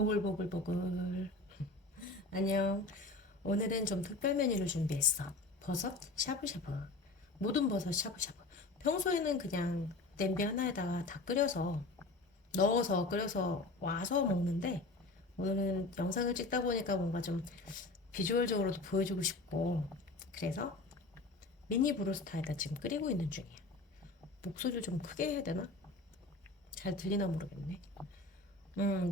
보글보글보글. 안녕. 오늘은 좀 특별 메뉴를 준비했어. 버섯 샤브샤브. 모든 버섯 샤브샤브. 평소에는 그냥 냄비 하나에다가 다 끓여서 넣어서 끓여서 와서 먹는데 오늘은 영상을 찍다 보니까 뭔가 좀 비주얼적으로도 보여주고 싶고 그래서 미니 브로스타에다 지금 끓이고 있는 중이야. 목소리를 좀 크게 해야 되나? 잘 들리나 모르겠네.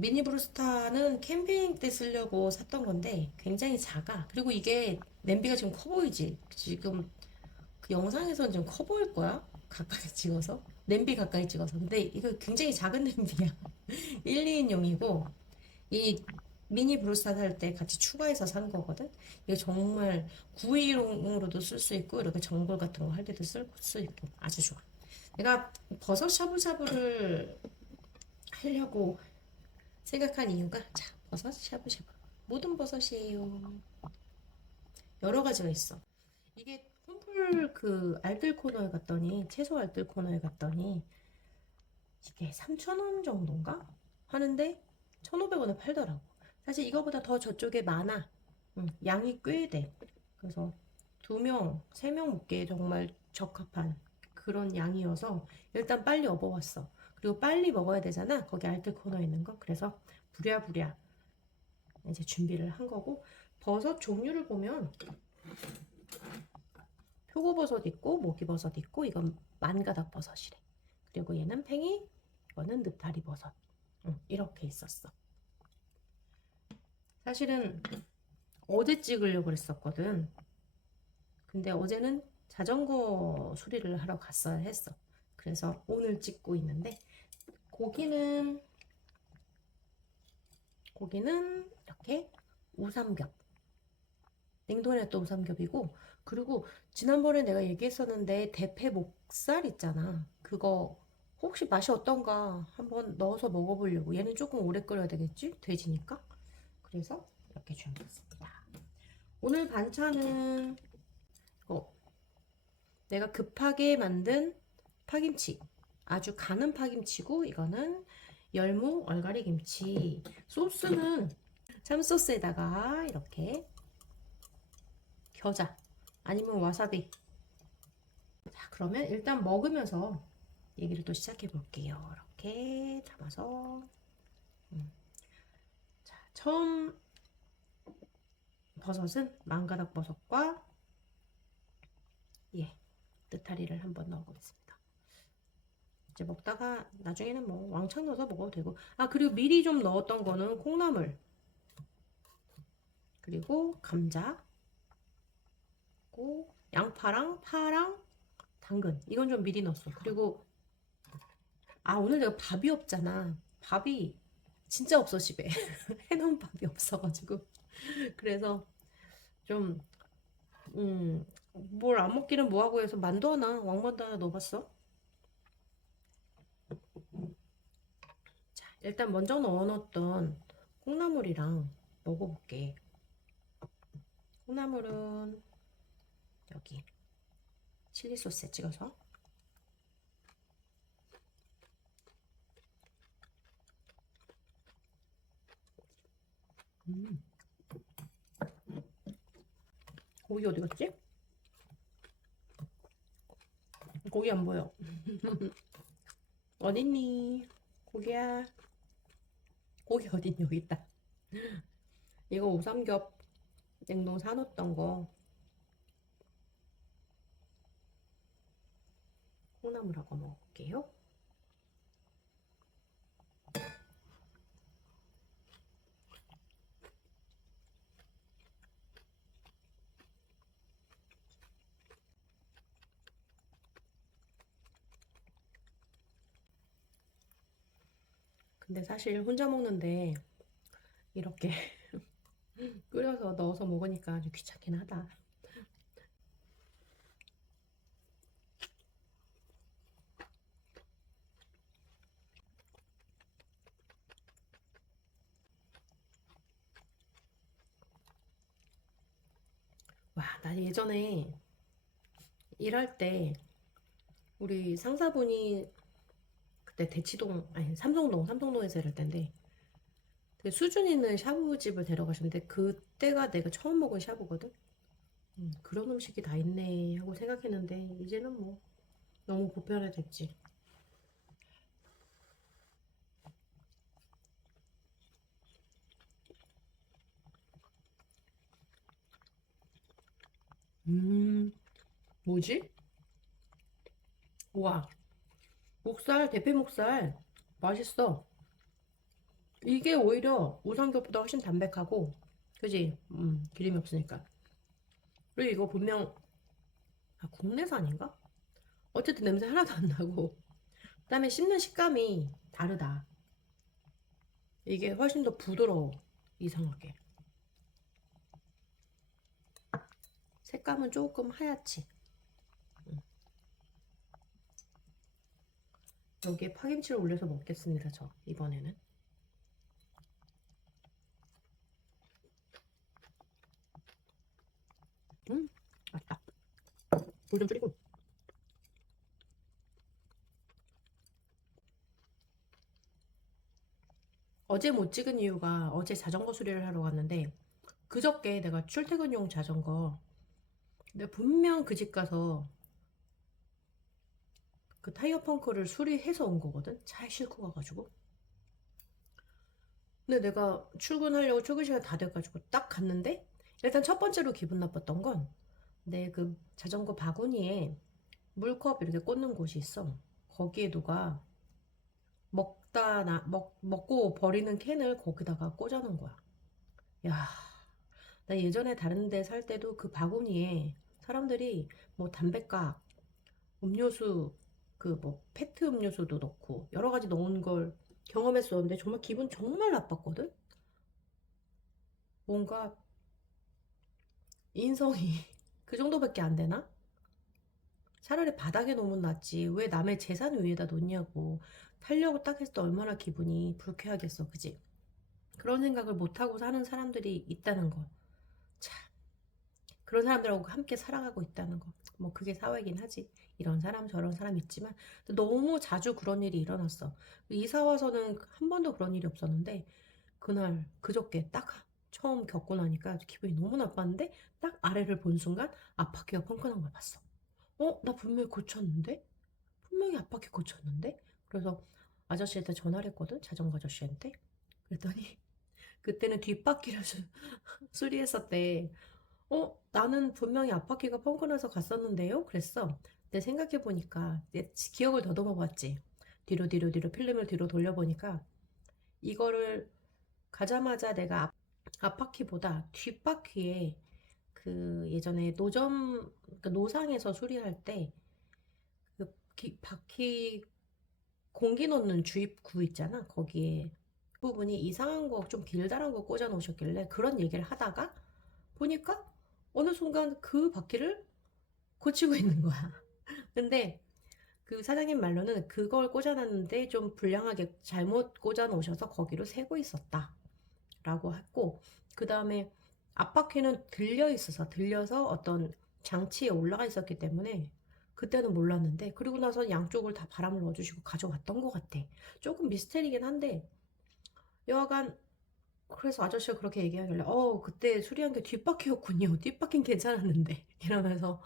미니 브루스타는 캠핑 때 쓰려고 샀던 건데 굉장히 작아. 그리고 이게 냄비가 지금 커 보이지? 지금 그 영상에서는 좀 커 보일 거야. 가까이 찍어서. 냄비 가까이 찍어서. 근데 이거 굉장히 작은 냄비야. 1, 2인용이고 이 미니 브루스타 살 때 같이 추가해서 산 거거든. 이거 정말 구이용으로도 쓸 수 있고 이렇게 전골 같은 거 할 때도 쓸 수 있고 아주 좋아. 내가 버섯 샤브샤브를 하려고 생각한 이유가 자 버섯 샤브샤브 모든 버섯이에요. 여러 가지가 있어. 이게 홈플 그 알뜰 코너에 갔더니 채소 알뜰 코너에 갔더니 이게 3,000원 정도인가 하는데 1,500원에 팔더라고. 사실 이거보다 더 저쪽에 많아. 양이 꽤 돼. 그래서 2명, 3명 먹기에 정말 적합한 그런 양이어서 일단 빨리 업어왔어. 그리고 빨리 먹어야 되잖아. 거기 알뜰 코너에 있는 거. 그래서 부랴부랴 이제 준비를 한 거고 버섯 종류를 보면 표고버섯 있고 목이버섯 있고 이건 만가닥 버섯이래. 그리고 얘는 팽이, 이거는 느타리 버섯. 이렇게 있었어. 사실은 어제 찍으려고 그랬었거든. 근데 어제는 자전거 수리를 하러 갔어야 했어. 그래서 오늘 찍고 있는데 고기는 이렇게 우삼겹. 냉동해놨던 우삼겹이고 그리고 지난번에 내가 얘기했었는데 대패 목살 있잖아. 그거 혹시 맛이 어떤가 한번 넣어서 먹어보려고. 얘는 조금 오래 끓여야 되겠지? 돼지니까. 그래서 이렇게 준비했습니다. 오늘 반찬은 내가 급하게 만든 파김치. 아주 가는 파김치고 이거는 열무 얼갈이 김치. 소스는 참소스에다가 이렇게 겨자 아니면 와사비. 자, 그러면 일단 먹으면서 얘기를 또 시작해 볼게요. 이렇게 담아서. 자, 처음 버섯은 망가닥 버섯과 느타리를 한번 넣어보겠습니다. 이제 먹다가 나중에는 뭐 왕창 넣어서 먹어도 되고. 아, 그리고 미리 좀 넣었던 거는 콩나물. 그리고 감자. 그리고 양파랑 파랑 당근. 이건 좀 미리 넣었어. 그리고 오늘 내가 밥이 없잖아. 밥이 진짜 없어 집에. 해놓은 밥이 없어가지고 그래서 좀 뭘 안 먹기는 뭐하고 해서 만두 하나 왕만두 하나 넣어봤어. 자 일단 먼저 넣어놓었던 콩나물이랑 먹어볼게. 콩나물은 여기 칠리 소스에 찍어서 음, 고기 어디 갔지? 고기 안 보여. 어딨니? 고기야. 고기 어딨니? 여기 있다. 이거 우삼겹 냉동 사놓았던 거 콩나물하고 먹을게요. 근데 사실 혼자 먹는데 이렇게 끓여서 넣어서 먹으니까 아주 귀찮긴 하다. 와, 나 예전에 일할 때 우리 상사분이 그때 대치동 아니 삼성동에서 일할 때인데 그 수준 있는 샤브집을 데려가셨는데 그때가 내가 처음 먹은 샤브거든. 그런 음식이 다 있네 하고 생각했는데 이제는 뭐 너무 보편화됐지. 뭐지? 와, 목살, 대패 목살 맛있어. 이게 오히려 우삼겹보다 훨씬 담백하고, 그지? 기름이 없으니까. 그리고 이거 분명 국내산인가? 어쨌든 냄새 하나도 안 나고, 그다음에 씹는 식감이 다르다. 이게 훨씬 더 부드러워. 이상하게. 색감은 조금 하얗지. 음. 여기에 파김치를 올려서 먹겠습니다. 저 이번에는. 음, 맛있다. 불 좀 줄이고. 어제 못 찍은 이유가 어제 자전거 수리를 하러 갔는데 그저께 내가 출퇴근용 자전거 내가 분명 그 집 가서 그 타이어 펑크를 수리해서 온 거거든. 차에 싣고 가가지고. 근데 내가 출근하려고 출근 시간 다 돼가지고 딱 갔는데 일단 첫 번째로 기분 나빴던 건 내 그 자전거 바구니에 물컵 이렇게 꽂는 곳이 있어. 거기에 누가 먹고 버리는 캔을 거기다가 꽂아놓은 거야. 야, 나 예전에 다른 데 살 때도 그 바구니에 사람들이 뭐 담배각, 음료수, 그 뭐 페트 음료수도 넣고 여러 가지 넣은 걸 경험했었는데 정말 기분 정말 나빴거든? 뭔가 인성이 그 정도밖에 안 되나? 차라리 바닥에 놓으면 낫지. 왜 남의 재산 위에다 놓냐고. 타려고 딱 했을 때 얼마나 기분이 불쾌하겠어, 그지? 그런 생각을 못하고 사는 사람들이 있다는 거. 참, 그런 사람들하고 함께 살아가고 있다는 거. 뭐 그게 사회긴 하지. 이런 사람 저런 사람 있지만 너무 자주 그런 일이 일어났어. 이사 와서는 한 번도 그런 일이 없었는데 그날 그저께 딱 처음 겪고 나니까 기분이 너무 나빴는데 딱 아래를 본 순간 앞바퀴가 펑크난 걸 봤어. 나 분명히 고쳤는데? 분명히 앞바퀴 고쳤는데? 그래서 아저씨한테 전화를 했거든? 자전거 아저씨한테. 그랬더니 그때는 뒷바퀴를 수리했었대. 나는 분명히 앞바퀴가 펑크나서 갔었는데요? 그랬어. 근데 생각해보니까 내 기억을 더듬어 봤지. 뒤로 필름을 뒤로 돌려보니까 이거를 가자마자 내가 앞바퀴보다 뒷바퀴에 그 예전에 노점 그 노상에서 수리할 때 그 바퀴 공기 넣는 주입구 있잖아. 거기에 그 부분이 이상한 거 좀 길다란 거 꽂아 놓으셨길래 그런 얘기를 하다가 보니까 어느 순간 그 바퀴를 고치고 있는 거야. 근데 그 사장님 말로는 그걸 꽂아놨는데 좀 불량하게 잘못 꽂아 놓으셔서 거기로 새고 있었다. 라고 했고, 그 다음에 앞바퀴는 들려서 어떤 장치에 올라가 있었기 때문에 그때는 몰랐는데, 그리고 나서 양쪽을 다 바람을 넣어주시고 가져갔던 것 같아. 조금 미스테리긴 한데, 여하간, 그래서 아저씨가 그렇게 얘기하길래, 그때 수리한 게 뒷바퀴였군요. 뒷바퀴는 괜찮았는데. 이러면서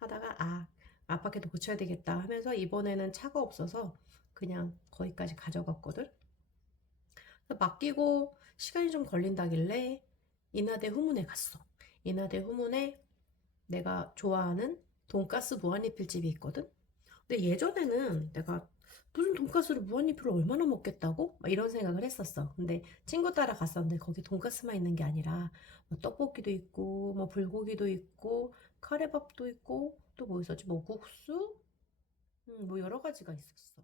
하다가, 앞바퀴도 고쳐야 되겠다 하면서 이번에는 차가 없어서 그냥 거기까지 가져갔거든. 맡기고 시간이 좀 걸린다길래 인하대 후문에 갔어. 인하대 후문에 내가 좋아하는 돈가스 무한리필집이 있거든. 근데 예전에는 내가 무슨 돈가스를 무한리필을 얼마나 먹겠다고? 막 이런 생각을 했었어. 근데 친구 따라 갔었는데 거기 돈가스만 있는 게 아니라 뭐 떡볶이도 있고 뭐 불고기도 있고 카레밥도 있고 또 뭐 있었지? 뭐 국수? 뭐 여러 가지가 있었어.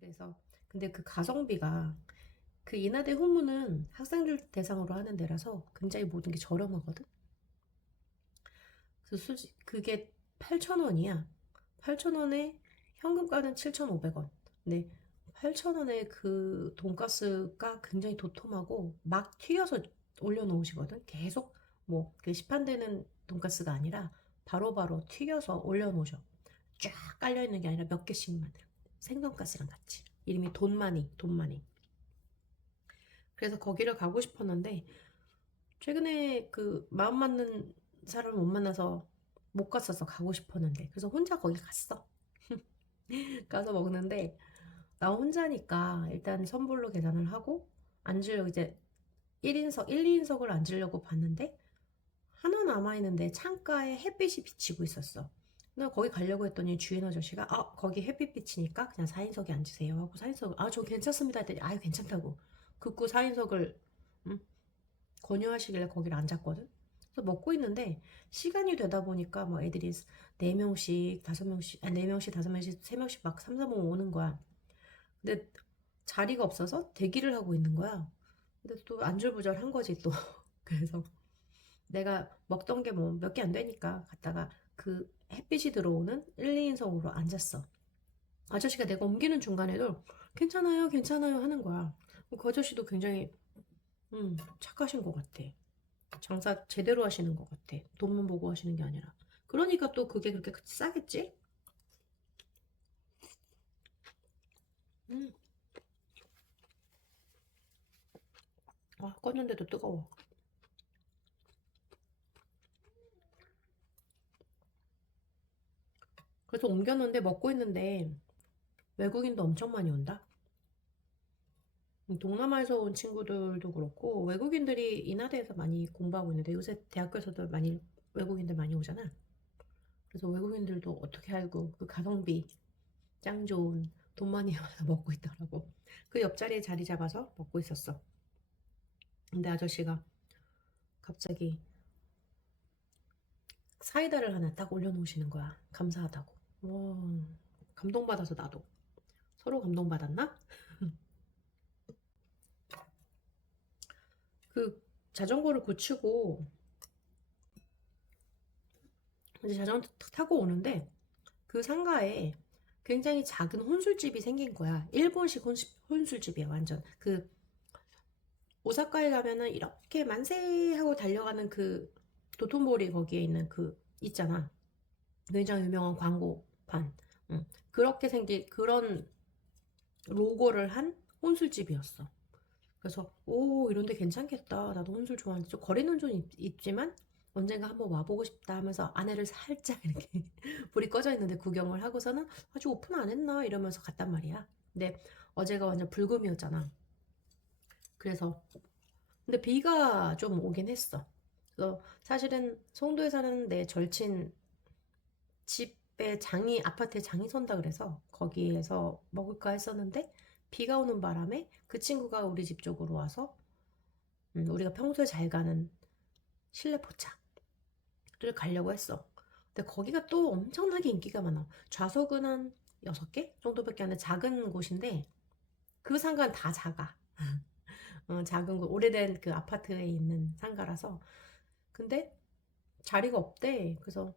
그래서 근데 그 가성비가 그 인하대 후문은 학생들 대상으로 하는 데라서 굉장히 모든 게 저렴하거든. 그게 8,000원이야. 8,000원에 현금가는 7,500원. 근데 8,000원에 그 돈가스가 굉장히 도톰하고 막 튀겨서 올려놓으시거든. 계속 뭐 그 시판되는 돈가스가 아니라 바로바로 튀겨서 올려놓으셔. 쫙 깔려있는 게 아니라 몇 개씩만. 생선가스랑 같이. 이름이 돈마니. 그래서 거기를 가고 싶었는데 최근에 그 마음 맞는 사람을 못 만나서 못 갔어서 가고 싶었는데 그래서 혼자 거기 갔어. 가서 먹는데 나 혼자니까 일단 선불로 계산을 하고 앉으려고 이제 1인석, 1, 2인석을 앉으려고 봤는데 하나 남아있는데 창가에 햇빛이 비치고 있었어. 나 거기 가려고 했더니 주인 아저씨가 거기 햇빛 비치니까 그냥 4인석에 앉으세요 하고 4인석 저 괜찮습니다 했더니 괜찮다고 극구 4인석을 권유하시길래 거기를 앉았거든. 그래서 먹고 있는데 시간이 되다 보니까 뭐 애들이 4명씩 5명씩 4명씩 5명씩 3명씩 막 3, 4명 오는 거야. 근데 자리가 없어서 대기를 하고 있는 거야. 근데 또 안절부절한 거지 또. 그래서 내가 먹던 게 뭐 몇 개 안 되니까 갔다가 그 햇빛이 들어오는 1, 2인석으로 앉았어. 아저씨가 내가 옮기는 중간에도 괜찮아요, 괜찮아요 하는 거야. 그 아저씨도 굉장히 착하신 것 같아. 장사 제대로 하시는 것 같아. 돈만 보고 하시는 게 아니라. 그러니까 또 그게 그렇게 싸겠지? 음. 껐는데도 뜨거워. 그래서 옮겼는데 먹고 있는데 외국인도 엄청 많이 온다. 동남아에서 온 친구들도 그렇고 외국인들이 인하대에서 많이 공부하고 있는데 요새 대학교에서도 많이 외국인들 많이 오잖아. 그래서 외국인들도 어떻게 알고 그 가성비 짱 좋은 돈 많이 벌어서 먹고 있더라고. 그 옆자리에 자리 잡아서 먹고 있었어. 근데 아저씨가 갑자기 사이다를 하나 딱 올려놓으시는 거야. 감사하다고. 와, 감동받아서 나도. 서로 감동받았나? 그 자전거를 고치고 이제 자전거 타고 오는데 그 상가에 굉장히 작은 혼술집이 생긴 거야. 일본식 혼술집이야, 완전. 그 오사카에 가면은 이렇게 만세 하고 달려가는 그 도톤보리 거기에 있는 그 있잖아. 굉장히 유명한 광고판. 그렇게 생긴 그런 로고를 한 혼술집이었어. 그래서 오 이런데 괜찮겠다. 나도 혼술 좋아하는데 좀 거리는 좀 있지만 언젠가 한번 와보고 싶다 하면서 아내를 살짝 이렇게 불이 꺼져 있는데 구경을 하고서는 아직 오픈 안 했나 이러면서 갔단 말이야. 근데 어제가 완전 불금이었잖아. 그래서 근데 비가 좀 오긴 했어. 그래서 사실은 송도에 사는 내 절친 집에 아파트에 장이 선다 그래서 거기에서 먹을까 했었는데 비가 오는 바람에 그 친구가 우리 집 쪽으로 와서 우리가 평소에 잘 가는 실내 포차를 가려고 했어. 근데 거기가 또 엄청나게 인기가 많아. 좌석은 한 6개 정도밖에 안 돼. 작은 곳인데 그 상가는 다 작아. 작은 곳, 오래된 그 아파트에 있는 상가라서. 근데 자리가 없대. 그래서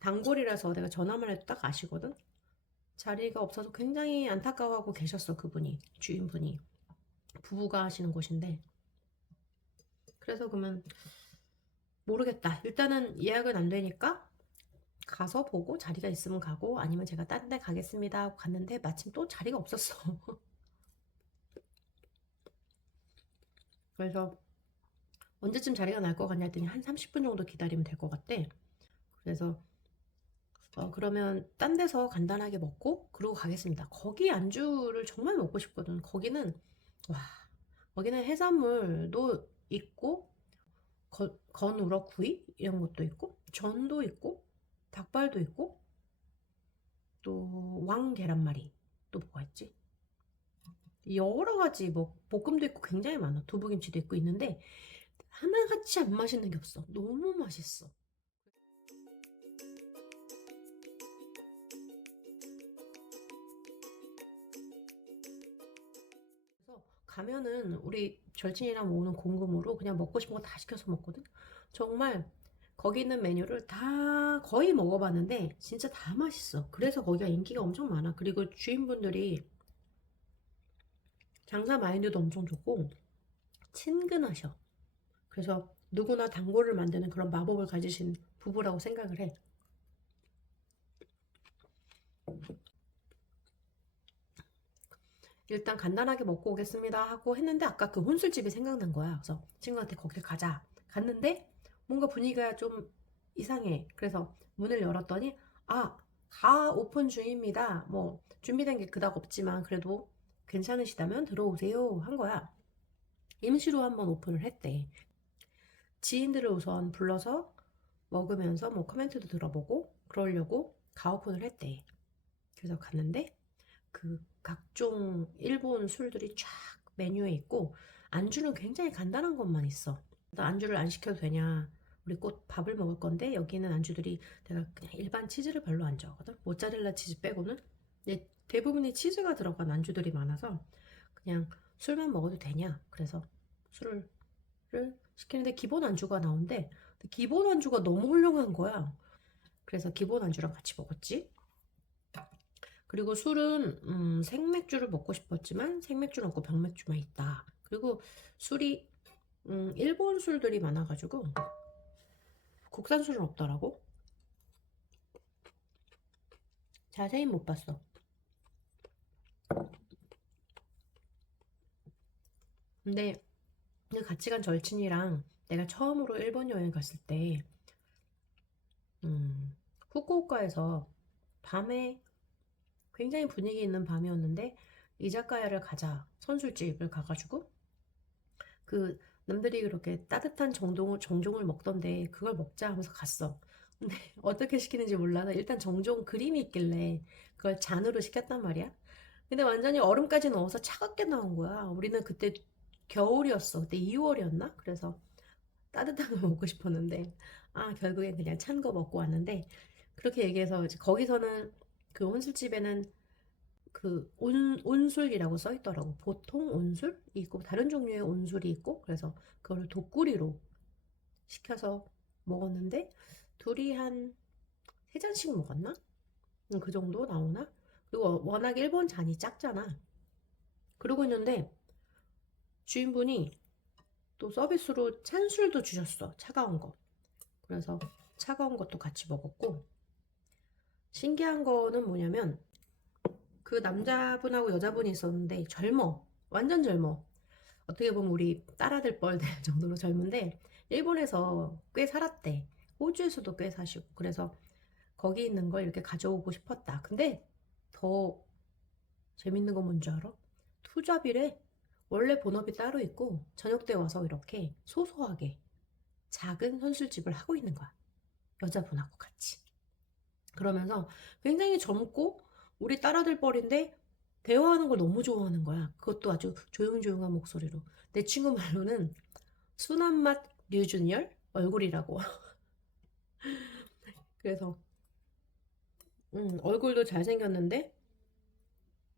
단골이라서 내가 전화만 해도 딱 아시거든? 자리가 없어서 굉장히 안타까워하고 계셨어, 그분이. 주인분이. 부부가 하시는 곳인데. 그래서 그러면 모르겠다. 일단은 예약은 안 되니까 가서 보고 자리가 있으면 가고 아니면 제가 딴 데 가겠습니다 하고 갔는데 마침 또 자리가 없었어. 그래서 언제쯤 자리가 날 것 같냐 했더니 한 30분 정도 기다리면 될 것 같대. 그래서 그러면 딴 데서 간단하게 먹고 그러고 가겠습니다. 거기 안주를 정말 먹고 싶거든. 와, 거기는 해산물도 있고 건우럭 구이 이런 것도 있고 전도 있고 닭발도 있고 또 왕 계란말이 또 뭐가 있지? 여러 가지 뭐 볶음도 있고 굉장히 많아. 두부김치도 있고 있는데 하나같이 안 맛있는 게 없어. 너무 맛있어. 그래서 가면은 우리 절친이랑 모으는 공금으로 그냥 먹고 싶은 거 다 시켜서 먹거든. 정말 거기 있는 메뉴를 다 거의 먹어봤는데 진짜 다 맛있어. 그래서 거기가 인기가 엄청 많아. 그리고 주인분들이 장사 마인드도 엄청 좋고 친근하셔. 그래서 누구나 단골을 만드는 그런 마법을 가지신 부부라고 생각을 해. 일단 간단하게 먹고 오겠습니다 하고 했는데 아까 그 혼술집이 생각난 거야. 그래서 친구한테 거길 가자. 갔는데 뭔가 분위기가 좀 이상해. 그래서 문을 열었더니 아, 가 오픈 중입니다. 뭐 준비된 게 그닥 없지만 그래도 괜찮으시다면 들어오세요 한 거야. 임시로 한번 오픈을 했대. 지인들을 우선 불러서 먹으면서 뭐 코멘트도 들어보고 그러려고 가오픈을 했대. 그래서 갔는데 그 각종 일본 술들이 쫙 메뉴에 있고 안주는 굉장히 간단한 것만 있어. 안주를 안 시켜도 되냐? 우리 곧 밥을 먹을 건데 여기는 안주들이 내가 그냥 일반 치즈를 별로 안 좋아하거든. 모짜렐라 치즈 빼고는 근데 대부분이 치즈가 들어간 안주들이 많아서 그냥 술만 먹어도 되냐? 그래서 술을 시키는데 기본 안주가 나온대. 근데 기본 안주가 너무 훌륭한 거야. 그래서 기본 안주랑 같이 먹었지. 그리고 술은 생맥주를 먹고 싶었지만 생맥주는 없고 병맥주만 있다. 그리고 술이 일본 술들이 많아가지고 국산 술은 없더라고. 자세히 못 봤어. 근데 그 같이 간 절친이랑 내가 처음으로 일본 여행 갔을 때 후쿠오카에서 밤에 굉장히 분위기 있는 밤이었는데 이자카야를 가자 선술집을 가가지고 그 남들이 그렇게 따뜻한 정종을 먹던데 그걸 먹자 하면서 갔어. 근데 어떻게 시키는지 몰라서 일단 정종 그림이 있길래 그걸 잔으로 시켰단 말이야. 근데 완전히 얼음까지 넣어서 차갑게 나온 거야. 우리는 그때 겨울이었어. 그때 2월이었나? 그래서 따뜻한 거 먹고 싶었는데 아 결국엔 그냥 찬 거 먹고 왔는데 그렇게 얘기해서 이제 거기서는 그 혼술집에는 그 온술이라고 써 있더라고. 보통 온술이 있고 다른 종류의 온술이 있고 그래서 그걸 독구리로 시켜서 먹었는데 둘이 한 세 잔씩 먹었나? 그 정도 나오나? 그리고 워낙 일본 잔이 작잖아. 그러고 있는데 주인분이 또 서비스로 찬술도 주셨어. 차가운 거. 그래서 차가운 것도 같이 먹었고 신기한 거는 뭐냐면 그 남자분하고 여자분이 있었는데 젊어. 완전 젊어. 어떻게 보면 우리 딸아들 뻘 될 정도로 젊은데 일본에서 꽤 살았대. 호주에서도 꽤 사시고 그래서 거기 있는 걸 이렇게 가져오고 싶었다. 근데 더 재밌는 건 뭔지 알아? 투잡이래. 원래 본업이 따로 있고 저녁 때 와서 이렇게 소소하게 작은 선술집을 하고 있는 거야. 여자분하고 같이. 그러면서 굉장히 젊고 우리 딸아들 뻘인데 대화하는 걸 너무 좋아하는 거야. 그것도 아주 조용조용한 목소리로. 내 친구 말로는 순한 맛 류준열 얼굴이라고. 그래서 얼굴도 잘생겼는데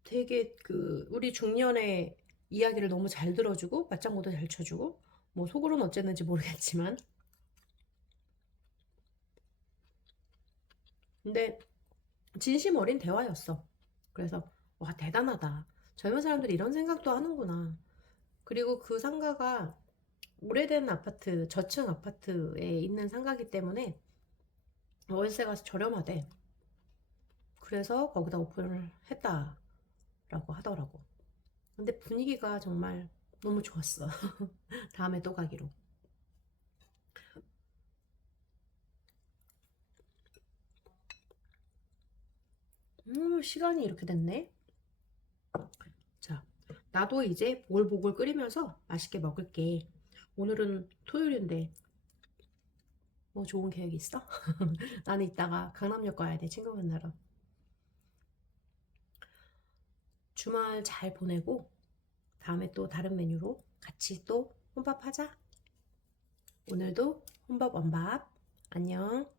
되게 그 우리 중년의 이야기를 너무 잘 들어주고 맞장구도 잘 쳐주고 뭐 속으로는 어쨌는지 모르겠지만 근데 진심 어린 대화였어. 그래서 와 대단하다. 젊은 사람들이 이런 생각도 하는구나. 그리고 그 상가가 오래된 아파트, 저층 아파트에 있는 상가이기 때문에 월세가 저렴하대. 그래서 거기다 오픈을 했다라고 하더라고. 근데 분위기가 정말 너무 좋았어. 다음에 또 가기로. 시간이 이렇게 됐네. 자, 나도 이제 보글보글 끓이면서 맛있게 먹을게. 오늘은 토요일인데 뭐 좋은 계획 있어? 나는 이따가 강남역 가야 돼. 친구 만나러. 주말 잘 보내고 다음에 또 다른 메뉴로 같이 또 혼밥하자. 오늘도 혼밥 원밥. 안녕.